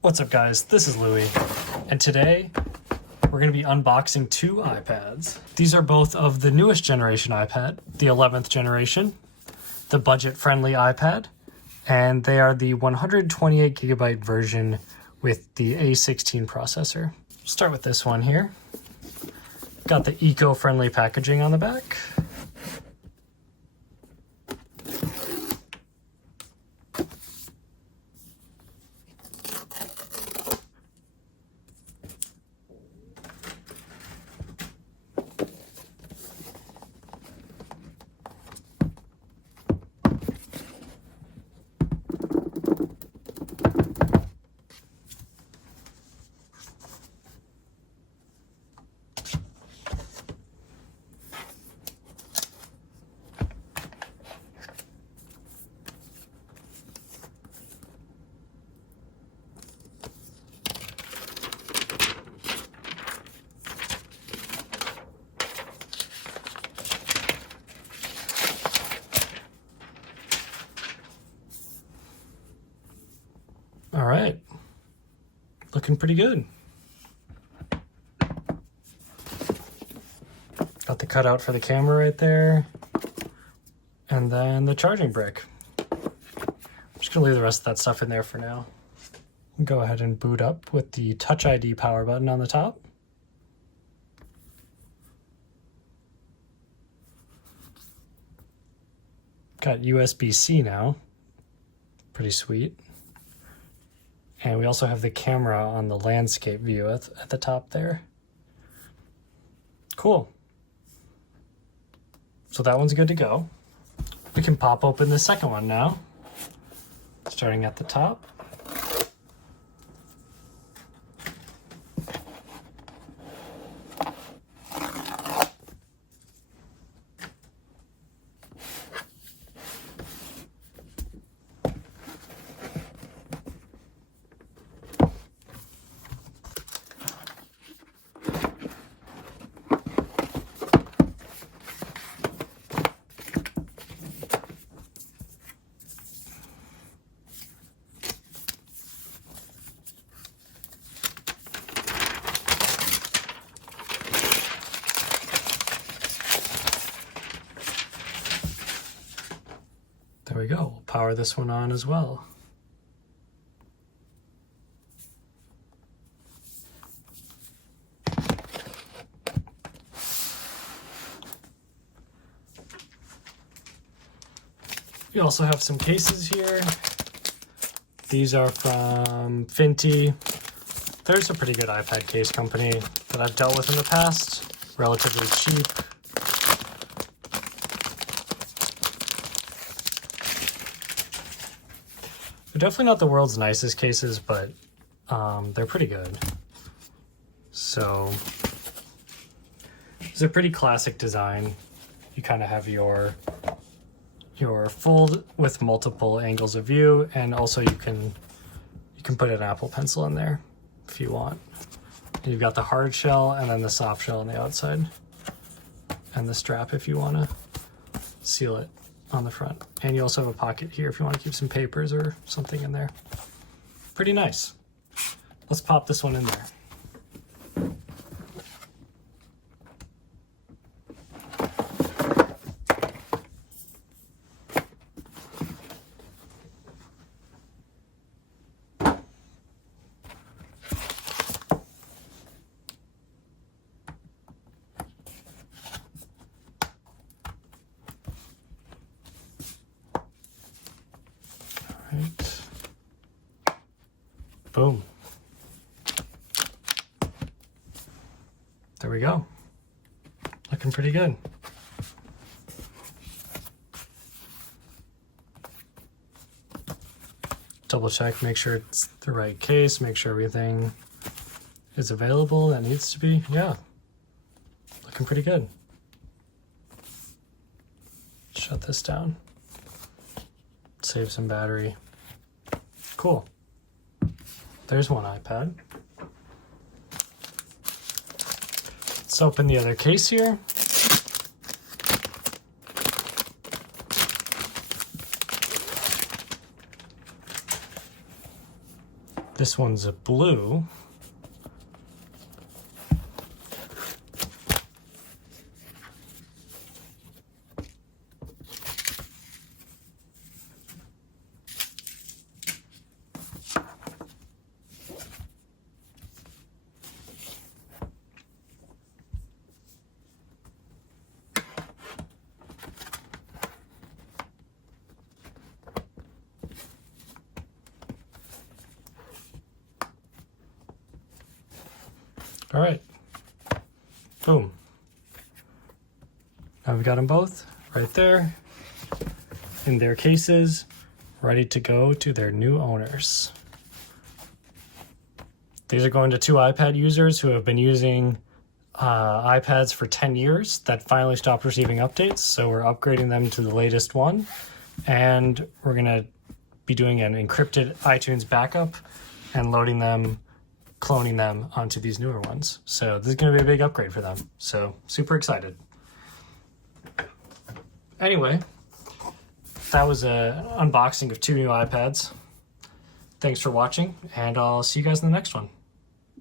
What's up guys, this is Louie, and today we're going to be unboxing two iPads. These are both of the newest generation iPad, the 11th generation, the budget-friendly iPad, and they are the 128GB version with the A16 processor. Start with this one here. Got the eco-friendly packaging on the back. All right, looking pretty good. Got the cutout for the camera right there, and then the charging brick. I'm just gonna leave the rest of that stuff in there for now. Go ahead and boot up with the Touch ID power button on the top. Got USB-C now, pretty sweet. And we also have the camera on the landscape view at the top there. Cool. So that one's good to go. We can pop open the second one now, starting at the top. There we go. We'll power this one on as well. We also have some cases here. These are from Finty. There's a pretty good iPad case company that I've dealt with in the past. Relatively cheap. They're definitely not the world's nicest cases, but they're pretty good. So it's a pretty classic design. You kind of have your fold with multiple angles of view, and also you can put an Apple Pencil in there if you want. And you've got the hard shell and then the soft shell on the outside, and the strap if you want to seal it on the front. And you also have a pocket here if you want to keep some papers or something in there. Pretty nice. Let's pop this one in there. Right. Boom. There we go. Looking pretty good. Double check, make sure it's the right case, make sure everything is available that needs to be. Yeah, looking pretty good. Shut this down. Save some battery. Cool. There's one iPad. Let's open the other case here. This This one's a blue. All right, boom. Now we've got them both right there in their cases, ready to go to their new owners. These are going to 2 iPad users who have been using iPads for 10 years that finally stopped receiving updates. So we're upgrading them to the latest one, and we're gonna be doing an encrypted iTunes backup and loading them, cloning them onto these newer ones. So this is going to be a big upgrade for them. So super excited. Anyway, that was an unboxing of 2 new iPads. Thanks for watching, and I'll see you guys in the next one.